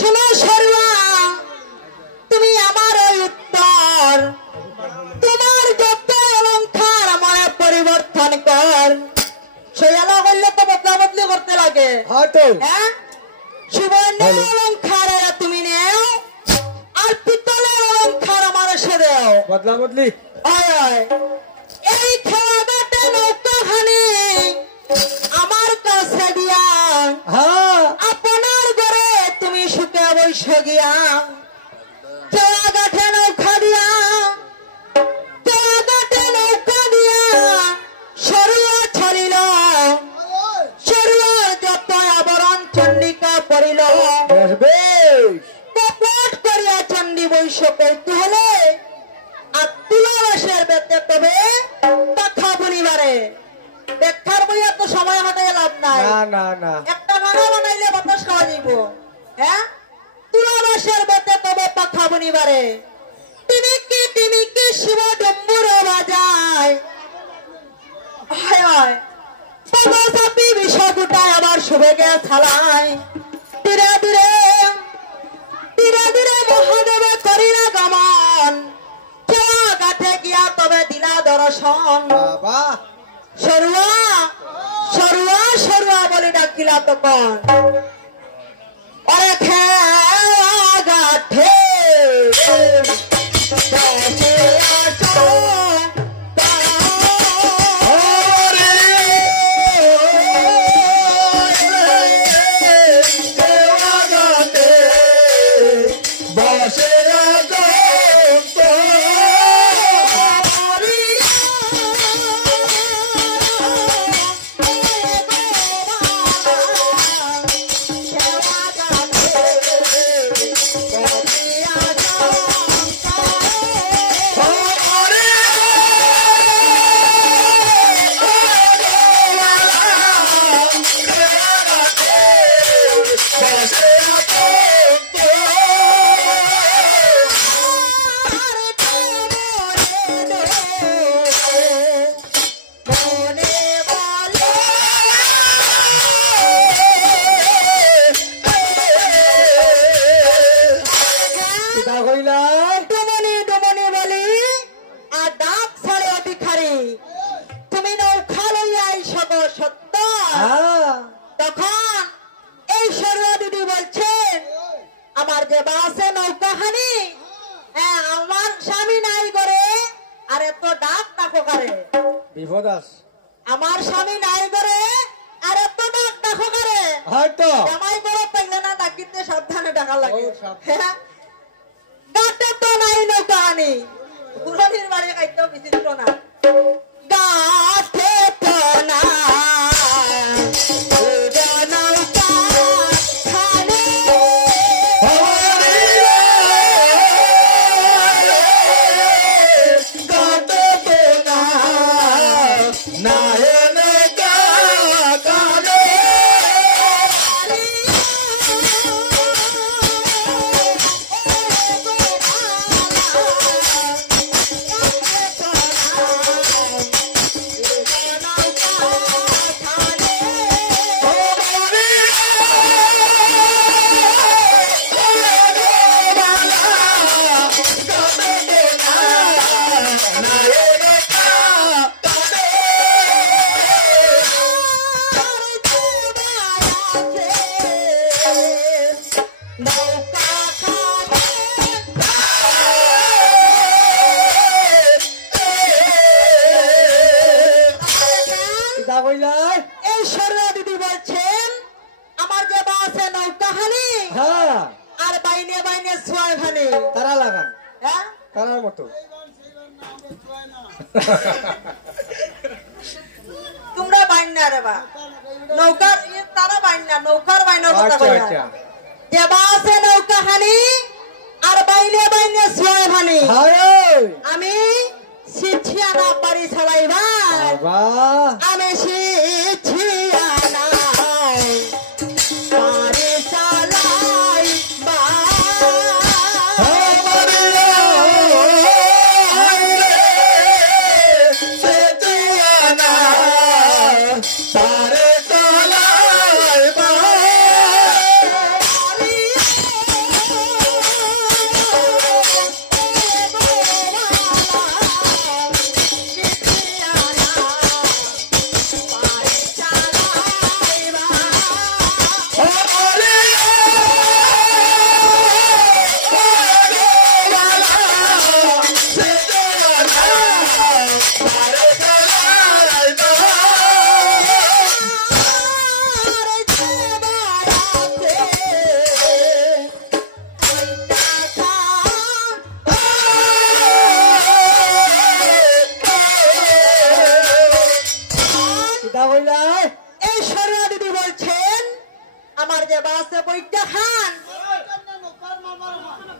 শোনো সরুয়া, তুমি আমার উত্তর, তোমার যত অলঙ্কার আমার পরিবর্তন কর। সয়ালা করলে তো বদলা বদলি করতে লাগে। হ্যাঁ, সুবর্ণ অলঙ্কার তুমি নেও, আর পিতলের অলঙ্কার আমার এসে দেও। বদলা বদলি এই খেলাঘাটে নৌকাখানি আমার কাছে দিয়া, আপনার ঘরে তুমি সুখে বৈশ গিয়া। খেলাঘাটে নৌকা দিয়া, খেলাঘাটে নৌকা দিয়া সরুয়া ছড়িল, সরুয়া যত আবরণ চন্ডিকা পড়িল। কপট করিয়া চণ্ডী বৈশ করতে হলে আর তুলাবাসের বেতে তবে কথা বলিবারে। ব্যাখ্যার বই এত সময় হাঁটাই লাভ নাই। একটা গানা বানাইলে বাতাস খাওয়া যাইব। হ্যাঁ, তুলাবাসের বেতে তবে কথা বলিবারে। টিমিকি শিব ডম্বুর বাজায়, হায় হায় পদাসাপি বিষ গুটায় আবার শুভে গে ছালায়। ধীরে ধীরে ধীরে ধীরে মহাদেবে করিলা গমন, গাঠে গিয়া তবে দিলা দর্শন। সরুয়া সরুয়া সরুয়া বলে ডাকিলা তখন। অরে খেয়া গাঠে আমার স্বামী নাই করে আর এত ডাক দেখো করে। হয়তো জামাই করে পাইলে না ডাকিতে সাবধানে ডাকা লাগে। গাতে তো নাই নৌকাহানি, পুরনির বাড়ি খাইতেও বিচিত্র না। গাতে তো না তোমরা বাইনা রে বা নৌকার তারা বাইনা নৌকার বাইনার কথা কইয়া যে বাসে নৌকা হানি আর বাইনে বাইনে সোয় হানি। আমি শিছিয়ানা বাড়ি চালাইবা, আমি শিছিয়ানা বাড়ি চালাইবা।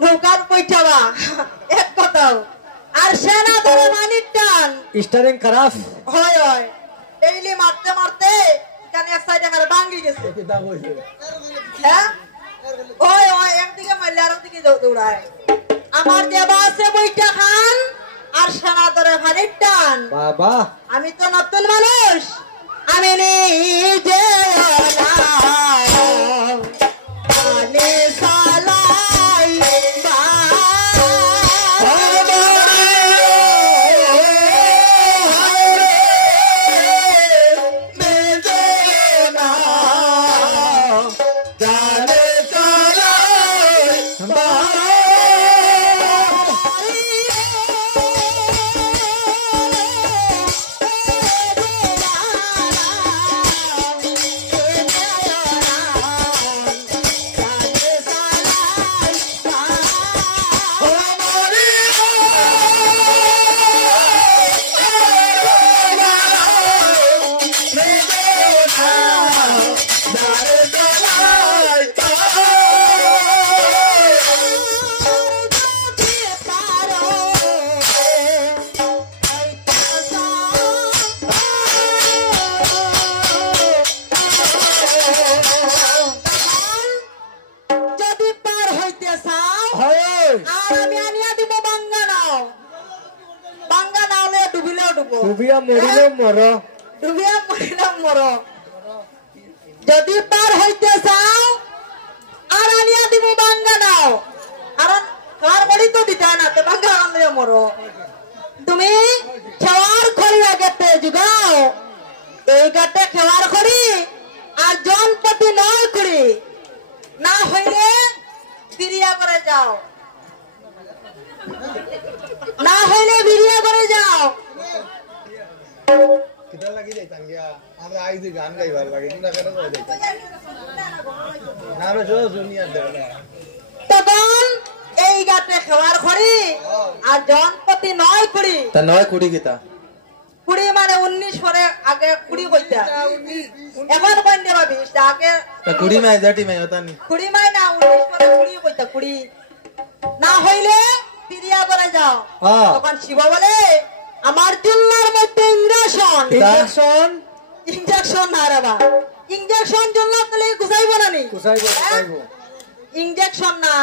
নৌকার বৈঠাবা এক কথাও আর সেনা ধরে মানির টান স্টারিং খারাপ হয় হয় ডেইলি মারতে মারতে এখানে এক সাইডে আমার ভাঙি গেছে হ্যাঁ ওই ওই একদিকে মারলে আর একদিকে দৌড়ায় আমার দেবা আছে বইটা খান আর সেনা ধরে মানির টান বাবা আমি তো নতুন মানুষ আমি নিজে ডুবিয়া মরিলে মর ডুবিয়া মরিলে মর যদি পার হইতে চাও আর আনিয়া দিব বাঙ্গা নাও আর কার বড়ি তো দিতে না তো বাঙ্গা আনলে মর তুমি খেওয়ার খড়ি আগেতে যুগাও এই গাতে খেওয়ার খড়ি আর জনপতি নয় খড়ি না হইলে বিরিয়া করে যাও না হইলে বিরিয়া করে যাও কিটা লাগি যাইতাম গিয়া আমরা আইজি গান গাইবার লাগে না কেন কই যাইতাম না রে জো জুনিয়া দেব না তখন এই গাতে খাওয়ার খড়ি আর জনপতি নয় কুড়ি তা নয় কুড়ি কিতা কুড়ি মানে 19 পরে আগে কুড়ি কইতা এখন কইন দেবা 20 আগে তা কুড়ি মাই জাটি মাই হতানি কুড়ি মাই না 19 পরে কুড়ি কইতা কুড়ি না হইলে পিরিয়া করে যাও তখন শিব বলে আমার জুল্লার মধ্যে ইঞ্জেকশন ইঞ্জেকশন না রে বা ইঞ্জেকশন জুল্লা তলে গুছাইবো না নি গুছাইবো ইঞ্জেকশন না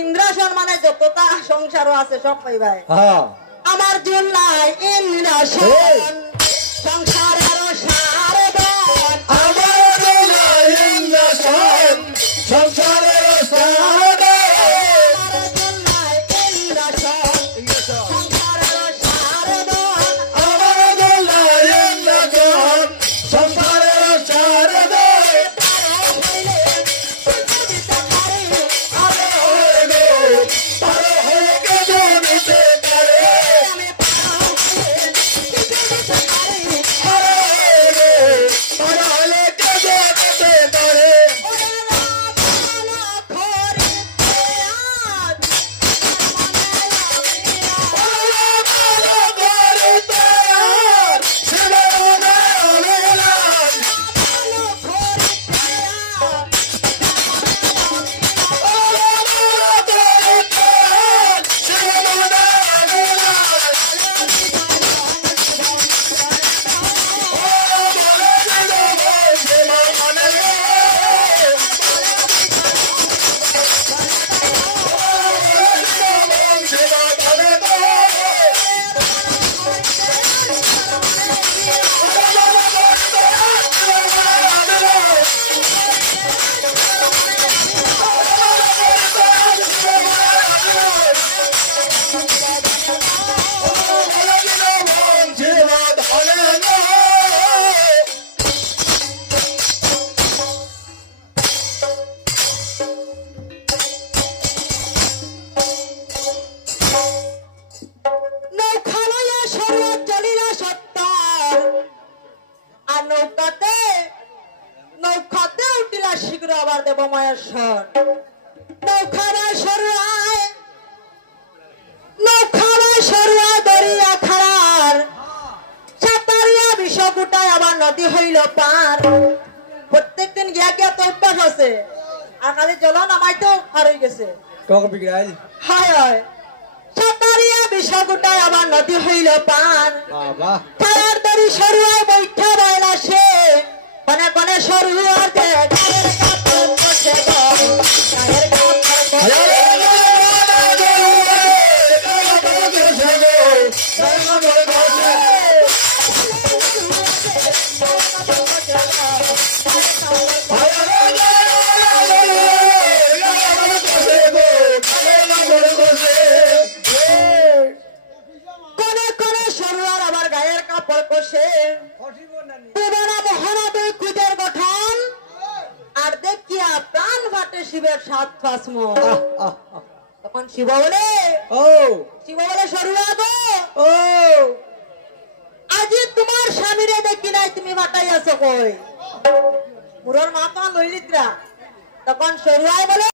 ইন্দ্রাসন মানে যতটা সংসারও আছে সব পাইবাই আমার জুল্লাই ইন্দ্রাসন সংসারের সারদান আমার জুল্লাই ইন্দ্রাসন সংসারের সারদান নদী হইল পার প্রত্যেকদিন গিয়া গিয়া তো অভ্যাস আছে আর খালি জল নামাইতেও পার হয়ে গেছে কক বিগড়াই হায় হায় সাতারিয়া বিষা গোটায় আবার নদী হইল পান বাবা তার দড়ি সরুয়ায় বৈঠা বয়লা সে কনে কনে সরুয়ার দে গায়ের কাপড় বসে গো গায়ের কাপড় বসে কনে কনে সরুয়ার আবার গায়ের কাপড় কষে পুরোনা মহানা দুই কুদের গঠন আর দেখিয়া প্রাণ ফাটে শিবের সাত পাঁচম তখন শিব বলে ও শিব বলে সরুয়া গো ও আজি তোমার স্বামীরে দেখি নাই তুমি বাটাই আছো কই মুরর মা তো লইলিত্রা তখন সরুয়াই বলে